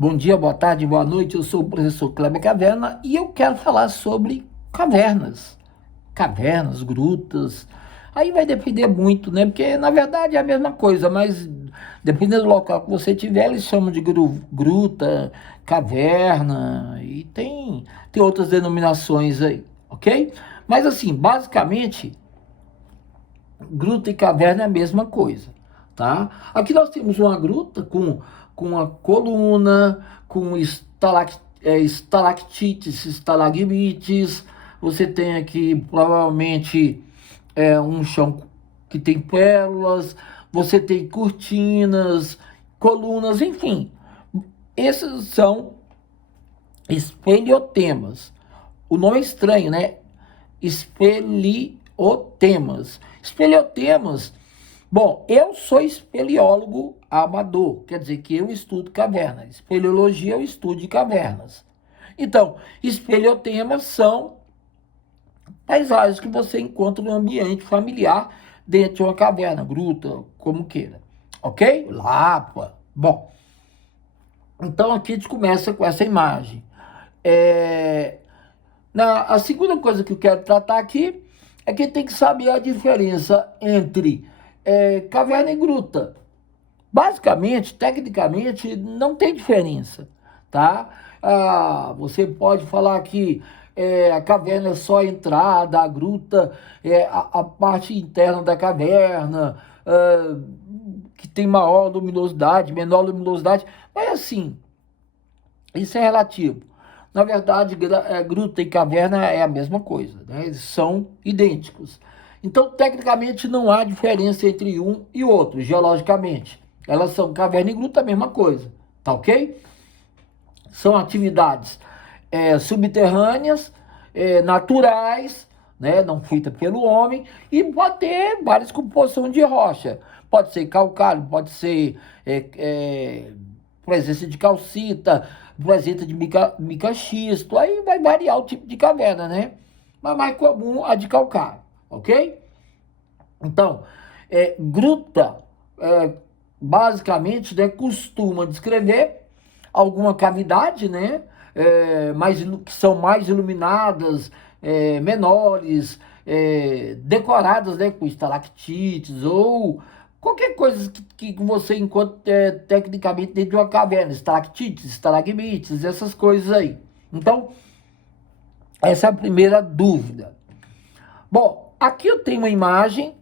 Bom dia, boa tarde, boa noite. Eu sou o professor Kleber Caverna e eu quero falar sobre cavernas. Cavernas, grutas. Aí vai depender muito, né? Porque na verdade é a mesma coisa, mas dependendo do local que você tiver, eles chamam de gruta, caverna e tem outras denominações aí, ok? Mas assim, basicamente, gruta e caverna é a mesma coisa, tá? Aqui nós temos uma gruta com uma coluna, com estalactites, estalagmites. Você tem aqui provavelmente um chão que tem pérolas, você tem cortinas, colunas, enfim. Esses são espeliotemas. O nome é estranho, né? Espeliotemas. Espeliotemas. Bom, eu sou espeleólogo amador, quer dizer que eu estudo cavernas. Espeleologia é o estudo de cavernas. Então, espeliotemas são paisagens que você encontra no ambiente familiar dentro de uma caverna, gruta, como queira. Ok? Lapa. Bom, então aqui a gente começa com essa imagem. A segunda coisa que eu quero tratar aqui é que tem que saber a diferença entre caverna e gruta. Basicamente, tecnicamente, não tem diferença, tá? Você pode falar que a caverna é só a entrada, a gruta é a parte interna da caverna, que tem maior luminosidade, menor luminosidade, mas assim, isso é relativo. Na verdade, gruta e caverna é a mesma coisa, né? Eles são idênticos. Então, tecnicamente, não há diferença entre um e outro, geologicamente. Elas são caverna e gruta, a mesma coisa, tá ok? São atividades subterrâneas, naturais, né? Não feitas pelo homem, e pode ter várias composições de rocha. Pode ser calcário, pode ser presença de calcita, presença de mica-xisto, aí vai variar o tipo de caverna, né? Mas mais comum a de calcário, ok? Então, gruta, basicamente, né, costuma descrever alguma cavidade, né? Que são mais iluminadas, menores, decoradas, né, com estalactites ou qualquer coisa que você encontre tecnicamente dentro de uma caverna, estalactites, estalagmites, essas coisas aí. Então, essa é a primeira dúvida. Bom, aqui eu tenho uma imagem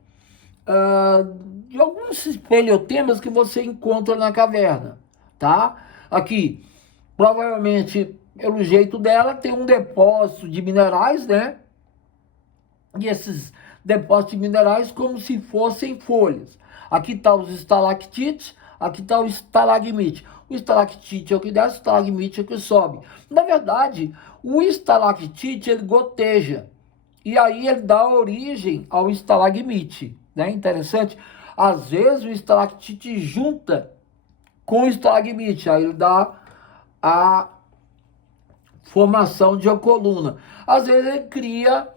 de alguns espeleotemas que você encontra na caverna, tá? Aqui, provavelmente, pelo jeito dela, tem um depósito de minerais, né? E esses depósitos de minerais como se fossem folhas. Aqui está os estalactites, aqui está o estalagmite. O estalactite é o que desce, o estalagmite é o que sobe. Na verdade, o estalactite, ele goteja. E aí ele dá origem ao estalagmite, né? Interessante. Às vezes o estalactite junta com o estalagmite, aí ele dá a formação de uma coluna. Às vezes ele cria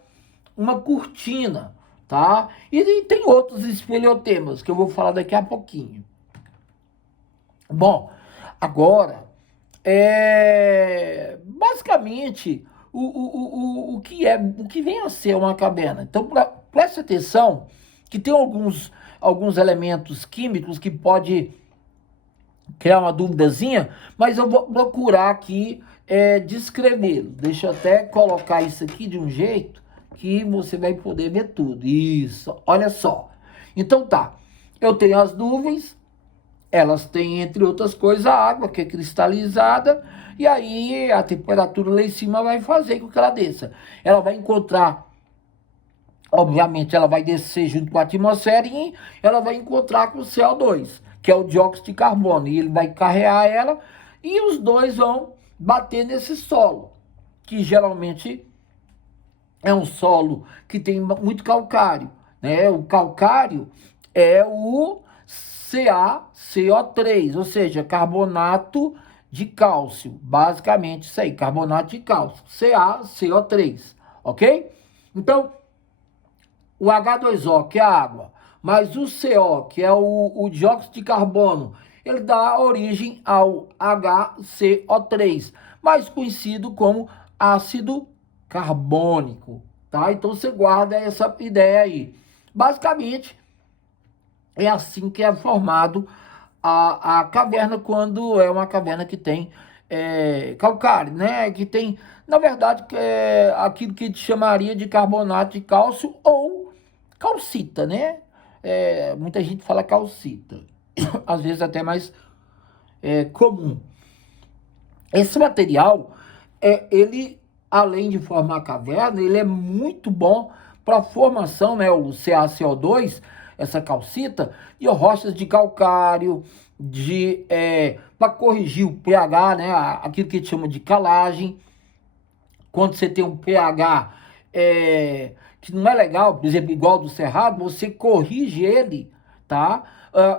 uma cortina, tá? E tem outros espeleotemas que eu vou falar daqui a pouquinho. Bom, agora, basicamente, o que vem a ser uma caverna. Então, preste atenção que tem alguns elementos químicos que pode criar uma duvidazinha, mas eu vou procurar aqui descrevê-lo. Deixa eu até colocar isso aqui de um jeito que você vai poder ver tudo. Isso, olha só. Então tá, eu tenho as nuvens, elas têm, entre outras coisas, a água que é cristalizada, e aí a temperatura lá em cima vai fazer com que ela desça. Ela vai encontrar, obviamente, ela vai descer junto com a atmosfera e ela vai encontrar com o CO2, que é o dióxido de carbono, e ele vai carregar ela, e os dois vão bater nesse solo, que geralmente é um solo que tem muito calcário, né? O calcário é o CaCO3, ou seja, carbonato de cálcio. Basicamente isso aí, carbonato de cálcio, CaCO3, ok? Então, o H2O, que é a água, mais o CO, que é o dióxido de carbono, ele dá origem ao HCO3, mais conhecido como ácido carbônico, tá? Então você guarda essa ideia aí. Basicamente, é assim que é formado a caverna, quando é uma caverna que tem calcário, né? Que tem, na verdade, aquilo que a gente chamaria de carbonato de cálcio ou calcita, né? Muita gente fala calcita, às vezes até mais comum. Esse material, ele, além de formar caverna, ele é muito bom para a formação, né, o CaCO2, essa calcita, e rochas de calcário, para corrigir o pH, né, aquilo que a gente chama de calagem. Quando você tem um pH que não é legal, por exemplo, igual do cerrado, você corrige ele, tá?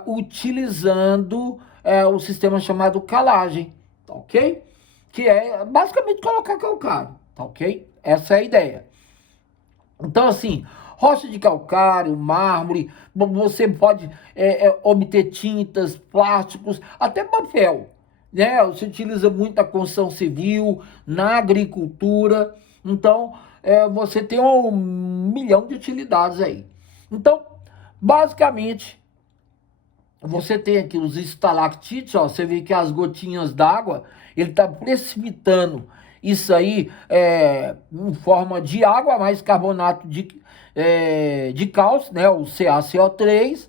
Utilizando o sistema chamado calagem, tá ok? Que é basicamente colocar calcário, tá ok? Essa é a ideia. Então, assim, rocha de calcário, mármore, você pode obter tintas, plásticos, até papel, né? Você utiliza muito na construção civil, na agricultura. Então, você tem 1 milhão de utilidades aí. Então, basicamente, você tem aqui os estalactites, ó, você vê que as gotinhas d'água, ele está precipitando isso aí em forma de água mais carbonato de cálcio, né, o CaCO3,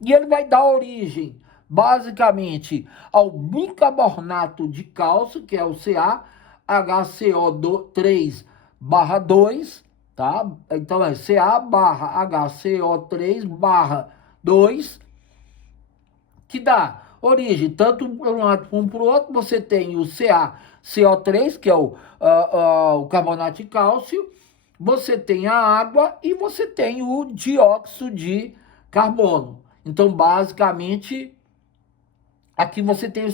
e ele vai dar origem, basicamente, ao bicarbonato de cálcio, que é o CaHCO3/2, tá? Então é Ca/HCO3/2, que dá origem, tanto para um lado como para o outro, você tem o CaCO3, que é o carbonato de cálcio, você tem a água e você tem o dióxido de carbono. Então, basicamente, aqui você tem o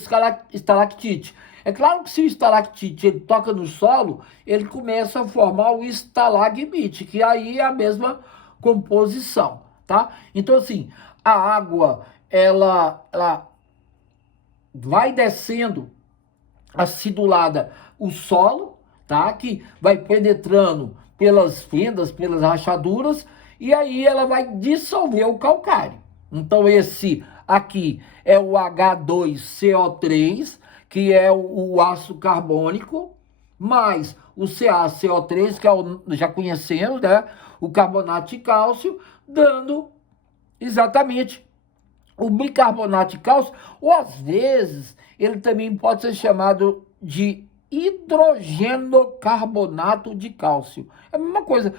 estalactite. É claro que se o estalactite ele toca no solo, ele começa a formar o estalagmite, que aí é a mesma composição, tá? Então, assim, a água, ela vai descendo acidulada o solo, tá? Que vai penetrando pelas fendas, pelas rachaduras, e aí ela vai dissolver o calcário. Então esse aqui é o H2CO3, que é o ácido carbônico, mais o CaCO3, que já conhecemos, né? O carbonato de cálcio, dando exatamente o bicarbonato de cálcio, ou às vezes ele também pode ser chamado de hidrogenocarbonato de cálcio. É a mesma coisa.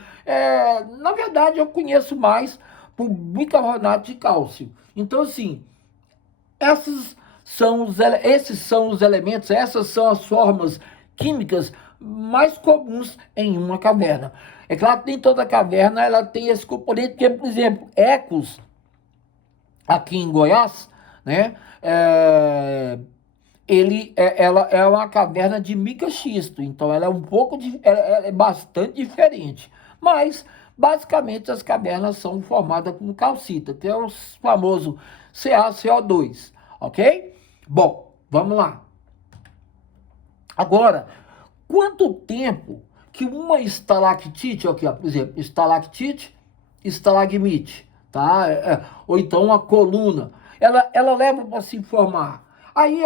Na verdade, eu conheço mais por bicarbonato de cálcio. Então, assim, esses são os elementos, essas são as formas químicas mais comuns em uma caverna. É claro que nem toda caverna ela tem esse componente, porque, por exemplo, Ecos, aqui em Goiás, né? Ela é uma caverna de mica-xisto, então ela é ela é bastante diferente. Mas, basicamente, as cavernas são formadas por calcita, que é o famoso CaCO2, ok? Bom, vamos lá. Agora, quanto tempo que uma estalactite, aqui, ó, por exemplo, estalactite, estalagmite, tá? Ou então uma coluna, ela leva para se formar. Aí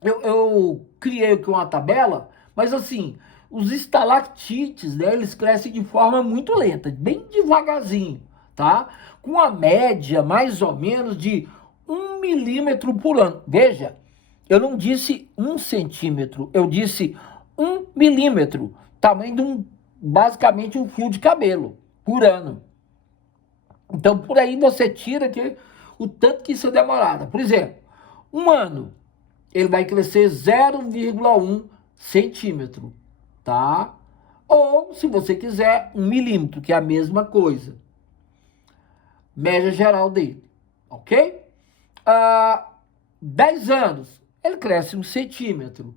eu criei aqui uma tabela, mas assim, os estalactites, né, eles crescem de forma muito lenta, bem devagarzinho, tá? Com a média mais ou menos de 1 milímetro por ano. Veja, eu não disse 1 centímetro, eu disse 1 milímetro, tamanho de basicamente um fio de cabelo por ano. Então, por aí você tira o tanto que isso é demorado. Por exemplo, um ano, ele vai crescer 0,1 centímetro, tá? Ou, se você quiser, 1 milímetro, que é a mesma coisa. Média geral dele, ok? 10 anos, ele cresce 1 centímetro,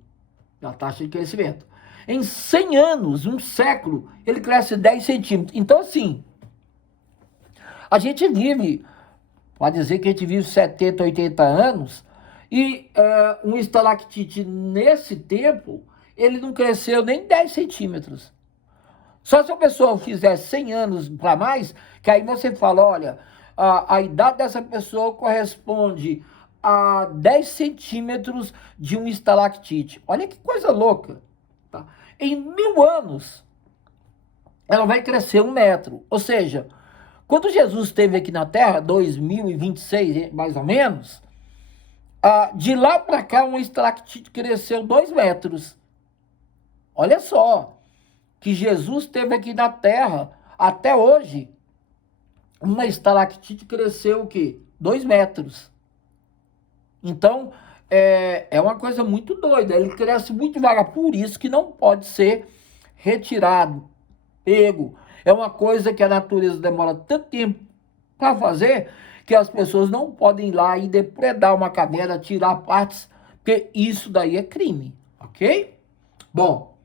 a taxa de crescimento. Em 100 anos, um século, ele cresce 10 centímetros. Então, assim, a gente vive Pode dizer que a gente vive 70, 80 anos, e um estalactite nesse tempo, ele não cresceu nem 10 centímetros. Só se a pessoa fizer 100 anos para mais, que aí você fala, olha, a idade dessa pessoa corresponde a 10 centímetros de um estalactite. Olha que coisa louca. Tá? Em 1000 anos, ela vai crescer 1 metro. Ou seja, quando Jesus esteve aqui na Terra, 2026 mais ou menos, de lá para cá um estalactite cresceu 2 metros. Olha só, que Jesus esteve aqui na Terra, até hoje, uma estalactite cresceu o quê? 2 metros. Então, é uma coisa muito doida, ele cresce muito devagar, por isso que não pode ser retirado, pego. É uma coisa que a natureza demora tanto tempo para fazer, que as pessoas não podem ir lá e depredar uma caverna, tirar partes, porque isso daí é crime, ok? Bom,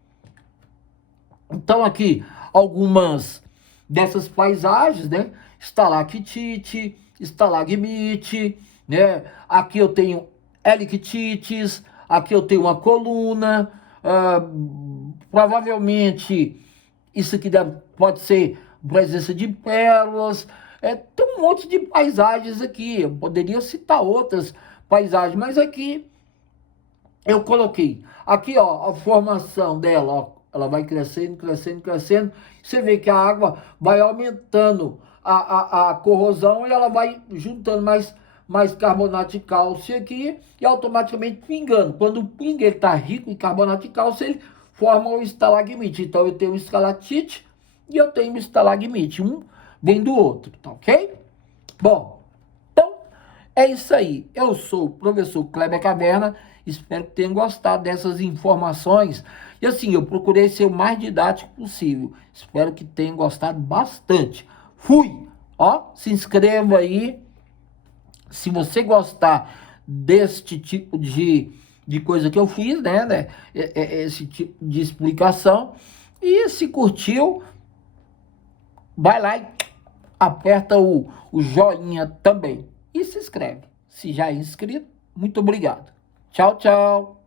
então aqui algumas dessas paisagens, né? Estalactite, estalagmite, né? Aqui eu tenho helictites, aqui eu tenho uma coluna, provavelmente isso aqui pode ser presença de pérolas, tem um monte de paisagens aqui, eu poderia citar outras paisagens, mas aqui eu coloquei. Aqui, ó, a formação dela, ó, ela vai crescendo, crescendo, crescendo. Você vê que a água vai aumentando a corrosão e ela vai juntando mais carbonato de cálcio aqui e automaticamente pingando. Quando o pinga ele está rico em carbonato de cálcio, ele forma o estalagmite. Então eu tenho um estalactite e eu tenho um estalagmite. Um vem do outro, tá ok? Bom, então é isso aí. Eu sou o professor Kleber Caverna. Espero que tenham gostado dessas informações. E assim, eu procurei ser o mais didático possível. Espero que tenham gostado bastante. Fui! Ó, se inscreva aí. Se você gostar deste tipo de coisa que eu fiz, né? Esse tipo de explicação. E se curtiu, vai lá e aperta o joinha também. E se inscreve. Se já é inscrito, muito obrigado. Tchau, tchau.